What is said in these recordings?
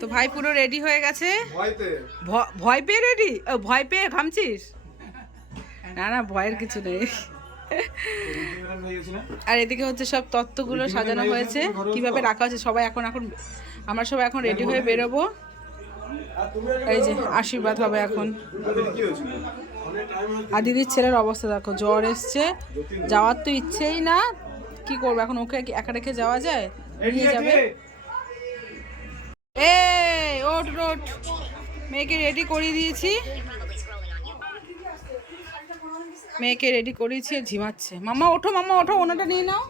তো ভাই পুরো রেডি হয়ে গেছে। ভয় পেয়ে রেডি? ভয় পেয়ে ঘামছিস? না না, ভয়ের কিছু নেই। আর এদিকে হচ্ছে সব তত্ত্বগুলো সাজানো হয়েছে, কিভাবে রাখা হয়েছে। সবাই এখন আমরা সবাই এখন রেডি হয়ে বেরোবো। এই যে আশীর্বাদ হবে এখন। আর দিদির ছেলের অবস্থা দেখো, জ্বর এসছে, যাওয়ার তো ইচ্ছেই না। কি করবো এখন, ওকে একা রেখে যাওয়া যায়? নিয়ে যাবে। এই ওঠ ওঠ, মেয়েকে রেডি করিয়ে দিয়েছি, মেয়েকে রেডি করিয়েছি, ঝিমাচ্ছে। মাম্মা ওঠো, মাম্মা ওঠো, ওনাটা নিয়ে নাও।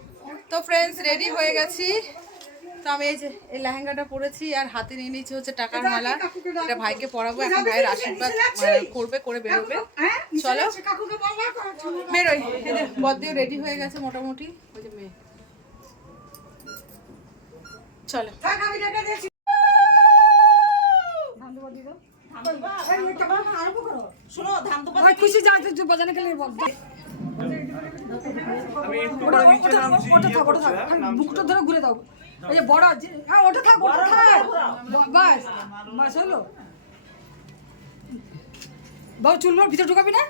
তো ফ্রেন্ডস রেডি হয়ে গেছি। তো আমি এই যে এই লেহেঙ্গাটা পরেছি আর হাতে নিয়ে নিয়েছি হচ্ছে টাকার মালা। এটা ভাইকে পরাবো, এখন ভাইয়ের আশীর্বাদ করবে, করে বেরোবে। চলো বেরোই। এই যে বদ্দিও রেডি হয়ে গেছে মোটামুটি। ওই যে মেয়ে, চলো। খুশি যাচ্ছে বাজারে গেলে বুকটা ধরে ঘুরে দাও। এই যে বড়, হ্যাঁ ওটা থাক, ওটা থাক, বাস বাস হলো। বাবু চুলগুলো ভিতরে ঢুকাবি না?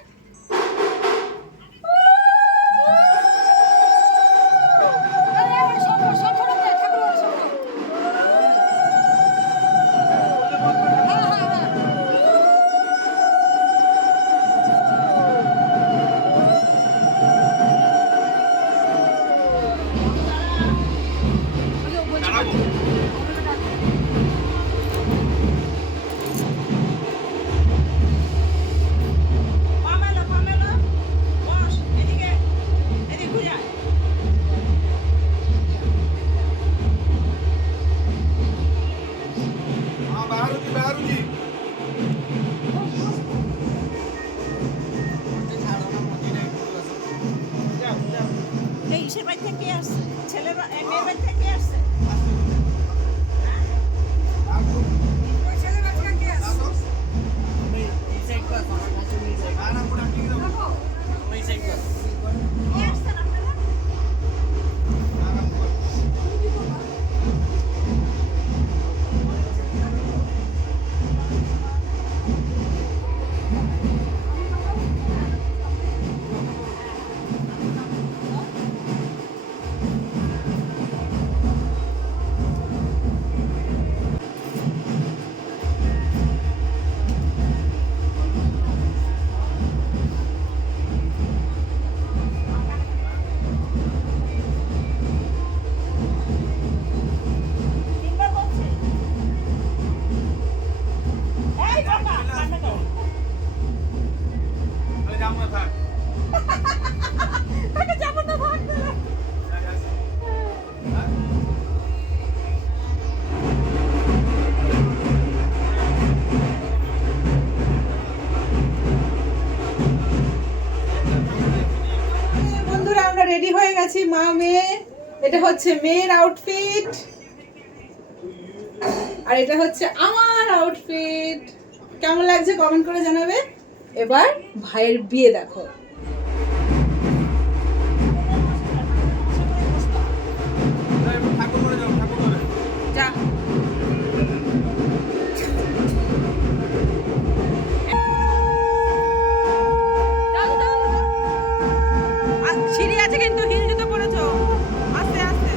বন্ধুরা আমরা রেডি হয়ে গেছি, মা মেয়ে। এটা হচ্ছে মেয়ের আউটফিট আর এটা হচ্ছে আমার আউটফিট। কেমন লাগছে কমেন্ট করে জানাবে। এবার ভাইয়ের বিয়ে দেখো। যা সিঁড়ি আছে কিন্তু হিল জুতো পরেছো, আস্তে আস্তে।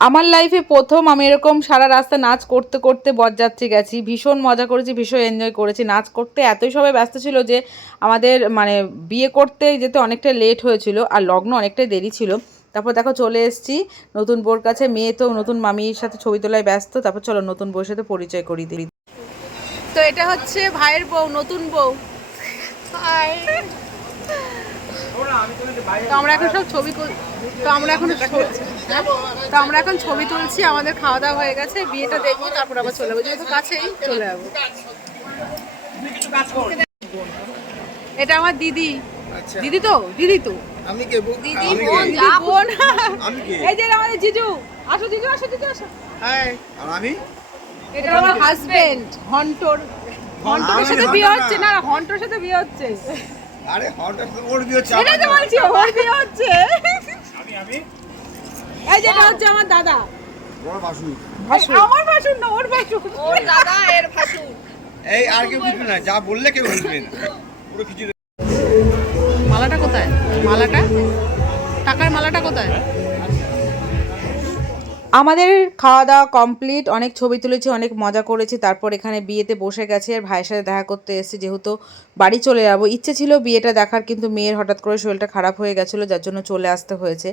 আমার লাইফে প্রথম আমি এরকম সারা রাস্তা নাচ করতে করতে বরযাত্রী গেছি, ভীষণ মজা করেছি, ভীষণ এনজয় করেছি। নাচ করতে এতই সবাই ব্যস্ত ছিল যে আমাদের মানে বিয়ে করতে যেতে অনেকটা লেট হয়েছিল, আর লগ্ন অনেকটাই দেরি ছিল। তারপর দেখো চলে এসেছি নতুন বউর কাছে। মেয়ে তো নতুন মামির সাথে ছবি তোলায় ব্যস্ত। তারপর চলো নতুন বউর সাথে পরিচয় করিয়ে দিই। তো এটা হচ্ছে ভাইয়ের বউ, নতুন বউ। তো আমরা এখন সব ছবি তো আমরা এখন ছবি তুলছি। আমাদের খাওয়া দাওয়া হয়ে গেছে, বিয়েটা দেখবো, তারপর আবার চলে যাবো, যেহেতু কাছেই চলে যাবো। এটা আমার দিদি। দিদি তো আমি কে বউ? দিদি বোন। এই যে আমাদের জিজু। আসো জিজু, আসো জিজু, আসো। হাই। আর আমি? এটা আমার হাজবেন্ড হন্টর। হন্টরের সাথে বিয়ে হচ্ছে না, হন্টরের সাথে বিয়ে হচ্ছে। আরে হঠাৎ ওর বিয়ে হচ্ছে। এটা তো বলছি ওর বিয়ে হচ্ছে। আমি এই যে এটা হচ্ছে আমার দাদা। বড় ভাসুর। আমার ভাসুর না, ওর ভাসুর। ওর দাদা এর ভাসুর। এই আর কেউ বুঝবে না, যা বললে কেউ বুঝবে না। পুরো কিছু মালাটা কোথায়? মালাটা, টাকার মালাটা কোথায়? আমাদের খাওয়া দাওয়া কমপ্লিট, অনেক ছবি তুলেছি, অনেক মজা করেছি। তারপর এখানে বিয়েতে বসে গেছে, আর ভাইয়ের সাথে দেখা করতে এসেছি, যেহেতু বাড়ি চলে যাবো। ইচ্ছে ছিল বিয়েটা দেখার, কিন্তু মেয়ের হঠাৎ করে শরীরটা খারাপ হয়ে গেছিলো, যার জন্য চলে আসতে হয়েছে।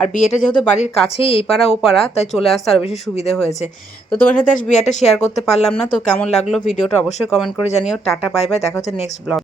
আর বিয়েটা যেহেতু বাড়ির কাছেই, এই পাড়া ও পাড়া, তাই চলে আসতে আরও বেশি সুবিধে হয়েছে। তো তোমার সাথে আজ বিয়েটা শেয়ার করতে পারলাম না। তো কেমন লাগলো ভিডিওটা অবশ্যই কমেন্ট করে জানিও। টাটা, বাই বাই, দেখা হচ্ছে নেক্সট ব্লগ।